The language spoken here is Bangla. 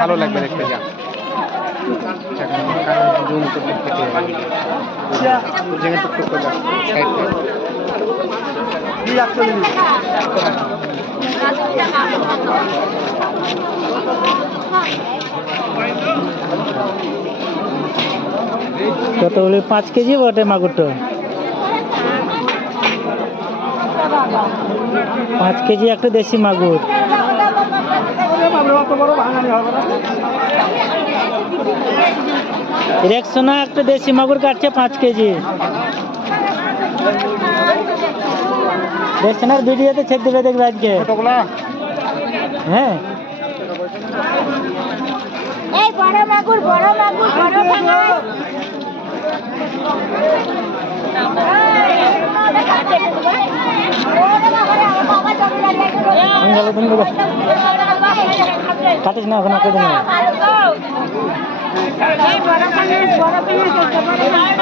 ভালো লাগবে দেখতে যা কত বলে 5 কেজি বটে মাগুরটা 5 কেজি একটা দেশি মাগুর রেকসোনা একটা দেশি মাগুর কাটছে 5 কেজি রেকসোনার ভিডিওতে ছেড়ে দেবে দেখবে আজকে হ্যাঁ এই বড় মাগুর বড় ভাঙাস কাটিস না ওখানে কেটে নেবে বড়